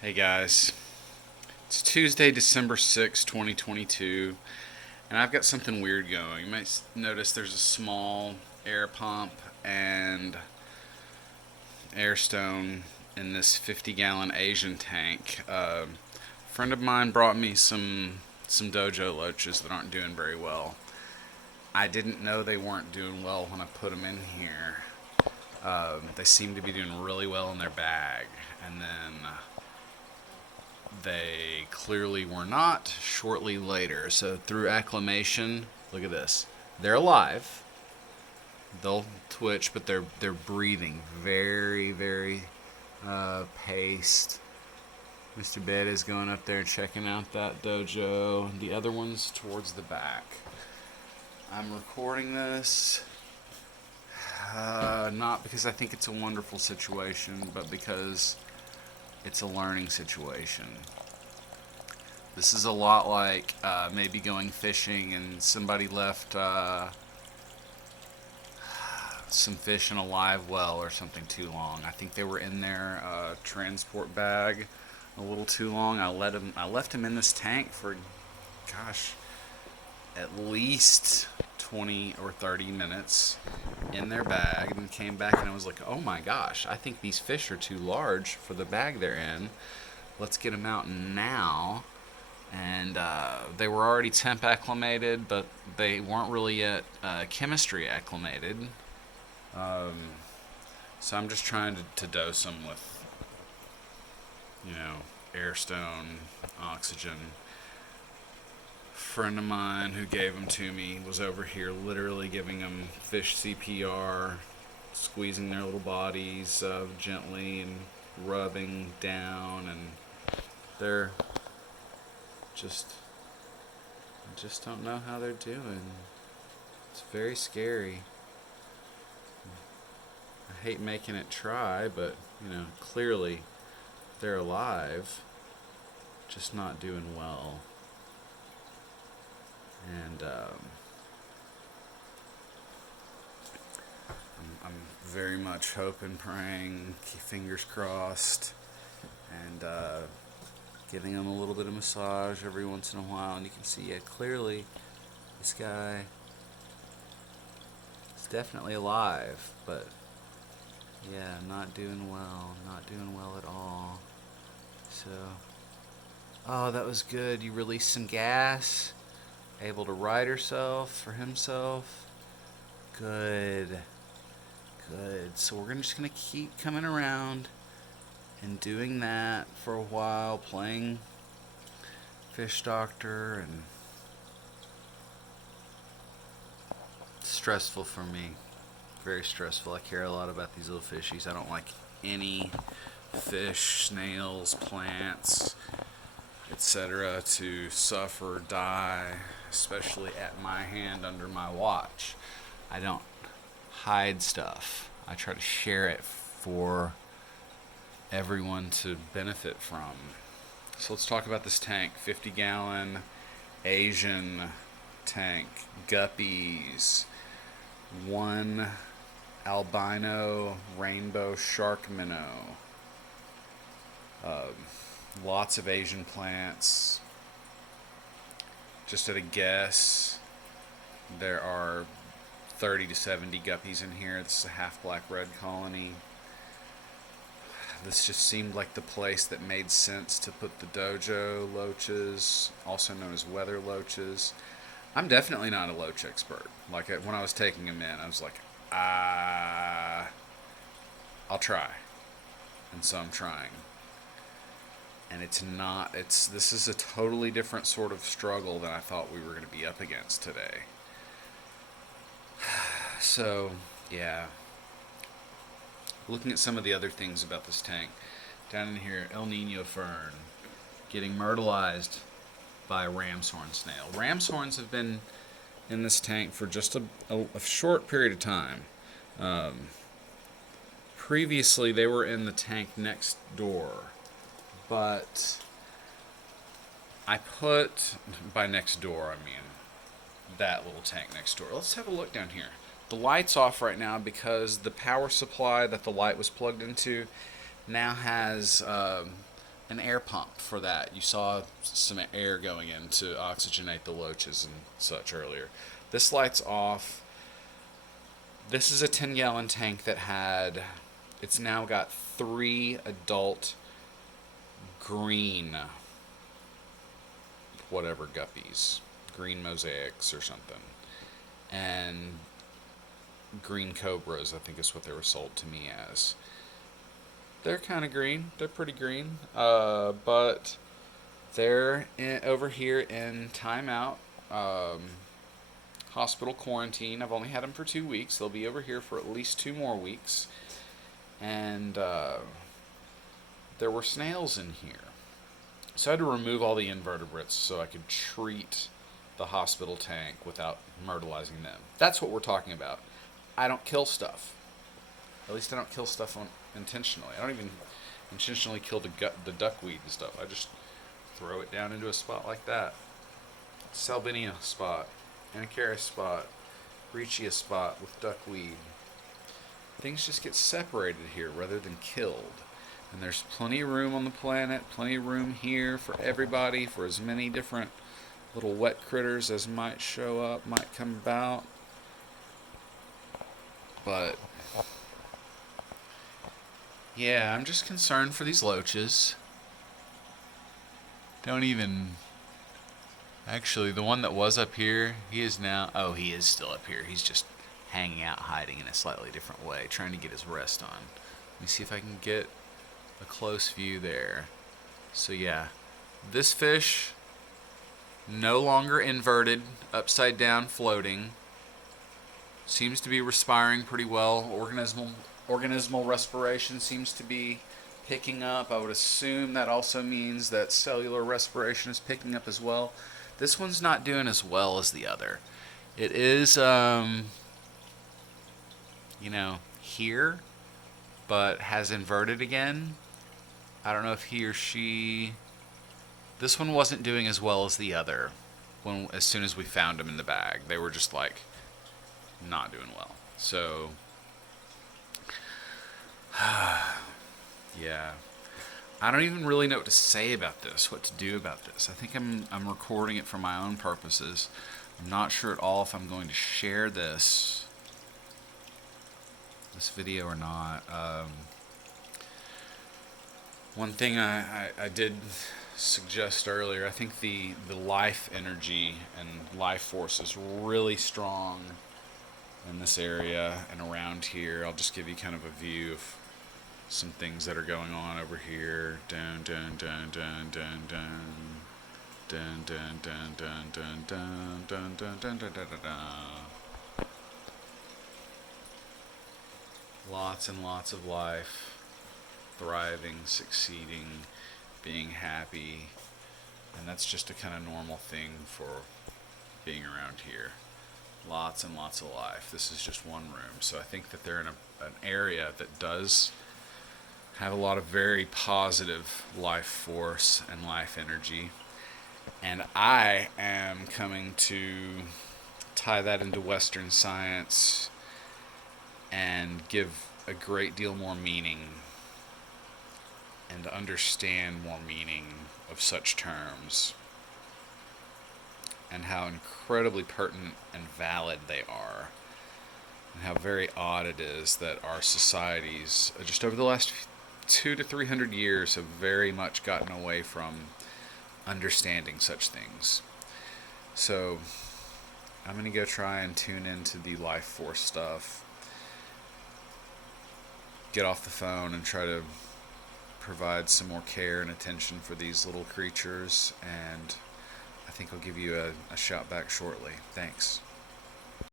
Hey guys, it's Tuesday, December 6th, 2022, and I've got something weird going. You might notice there's a small air pump and air stone in this 50-gallon Asian tank. A friend of mine brought me some Dojo loaches that aren't doing very well. I didn't know they weren't doing well when I put them in here. They seem to be doing really well in their bag, and then they clearly were not shortly later. So through acclimation, look at this. They're alive. They'll twitch, but they're breathing very paced. Mr. Bed is going up there checking out that dojo. The other one's towards the back. I'm recording this not because I think it's a wonderful situation, but because it's a learning situation. This is a lot like maybe going fishing and somebody left some fish in a live well or something too long. I think they were in their transport bag a little too long. I left him in this tank for, gosh, at least 20 or 30 minutes in their bag, and came back and I was like, oh my gosh, I think these fish are too large for the bag they're in. Let's get them out now. And they were already temp acclimated, but they weren't really yet chemistry acclimated. Um, so I'm just trying to dose them with, air stone, oxygen. Friend of mine who gave them to me was over here literally giving them fish CPR, squeezing their little bodies gently and rubbing down, and they're just I just don't know how they're doing. It's very scary. I hate making it try, but clearly they're alive, just not doing well. And I'm very much hoping, praying, fingers crossed, and giving them a little bit of massage every once in a while. And you can see, yeah, clearly this guy is definitely alive, but yeah, not doing well at all. So, oh, that was good. You released some gas, able to right herself for himself. Good, good. So we're just gonna keep coming around and doing that for a while, playing fish doctor, and stressful for me. Very stressful. I care a lot about these little fishies. I don't like any fish, snails, plants, etc. to suffer or die, especially at my hand under my watch. I don't hide stuff. I try to share it for everyone to benefit from. So let's talk about this tank. 50-gallon Asian tank. Guppies. One albino rainbow shark minnow. Lots of Asian plants. Just at a guess, there are 30 to 70 guppies in here. This is a half black red colony. This just seemed like the place that made sense to put the dojo loaches, also known as weather loaches. I'm definitely not a loach expert. Like when I was taking them in, I was like, I'll try. And so I'm trying. And this is a totally different sort of struggle than I thought we were going to be up against today. So, yeah. Looking at some of the other things about this tank. Down in here, El Nino fern getting myrtleized by a ram's horn snail. Ram's horns have been in this tank for just a short period of time. Previously, they were in the tank next door, but by next door, I mean that little tank next door. Let's have a look down here. The light's off right now because the power supply that the light was plugged into now has an air pump for that. You saw some air going in to oxygenate the loaches and such earlier. This light's off. This is a 10-gallon tank that had, it's now got 3 adult green, whatever guppies, green mosaics or something, and green cobras, I think is what they were sold to me as. They're kind of green. They're pretty green. But they're over here in timeout, hospital quarantine. I've only had them for 2 weeks. They'll be over here for at least 2 more weeks. And there were snails in here. So I had to remove all the invertebrates so I could treat the hospital tank without myrtleizing them. That's what we're talking about. I don't kill stuff. At least I don't kill stuff intentionally. I don't even intentionally kill the duckweed and stuff. I just throw it down into a spot like that. Salvinia spot, Anacharis spot, Riccia spot with duckweed. Things just get separated here rather than killed. And there's plenty of room on the planet, plenty of room here for everybody, for as many different little wet critters as might show up, might come about. But yeah, I'm just concerned for these loaches. Don't even... Actually, the one that was up here, he is now... Oh, he is still up here. He's just hanging out, hiding in a slightly different way, trying to get his rest on. Let me see if I can get a close view there. So yeah, this fish, no longer inverted, upside down, floating. Seems to be respiring pretty well. Organismal respiration seems to be picking up. I would assume that also means that cellular respiration is picking up as well. This one's not doing as well as the other. It is, here, but has inverted again. I don't know if he or she... This one wasn't doing as well as the other as soon as we found them in the bag. They were just like not doing well. So yeah, I don't even really know what to say about this, what to do about this. I think I'm recording it for my own purposes. I'm not sure at all if I'm going to share this video or not. One thing I did suggest earlier, I think the life energy and life force is really strong in this area and around here. I'll just give you kind of a view of some things that are going on over here. Dun dun dun dun dun dun dun dun dun dun dun dun dun dun dun dun dun. Lots and lots of life, thriving, succeeding, being happy, and that's just a kind of normal thing for being around here. Lots and lots of life. This is just one room, so I think that they're in an area that does have a lot of very positive life force and life energy, and I am coming to tie that into Western science and give a great deal more meaning and understand more meaning of such terms and how incredibly pertinent and valid they are, and how very odd it is that our societies, just over the last 200 to 300 years, have very much gotten away from understanding such things. So I'm going to go try and tune into the life force stuff, get off the phone and try to provide some more care and attention for these little creatures, and I think I'll give you a shout back shortly. Thanks.